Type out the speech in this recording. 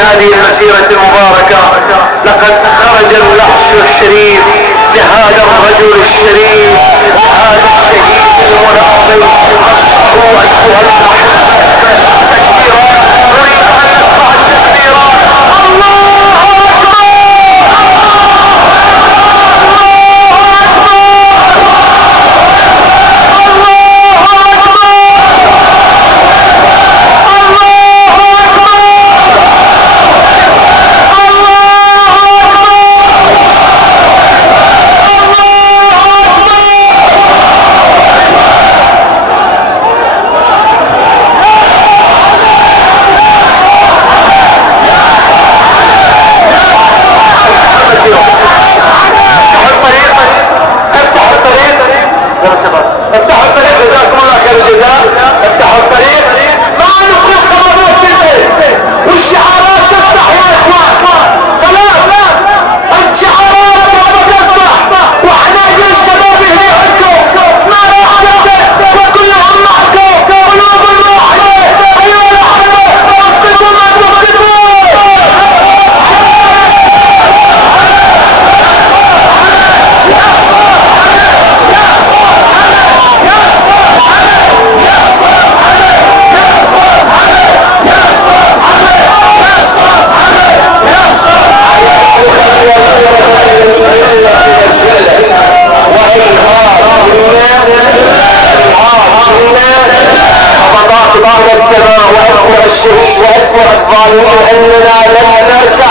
هذه المسيرة المباركة. لقد خرج الوحش الشريف لهذا الرجل الشريف، لهذا الشهيد المناضل. أصبحوا أيها الأحبة تكبيرات، نريد أن نسمع التكبيرات. الله أكبر، افتحوا الطريق، جزاكم الله خير الجزاء. افتحوا الطريق، ما نفرق خبرات كلمة والشعارات تفتح يا اخوان. خلاص الشعارات تفتح وحناجر الشباب هنا عندكم ما راح تبدأ، وكلهم معكم قلوب واحدة. ايها الاحبة اصدقوا ما تفقدوا. وأسمع الشهيد وأسمع الظالمين أننا لن نركع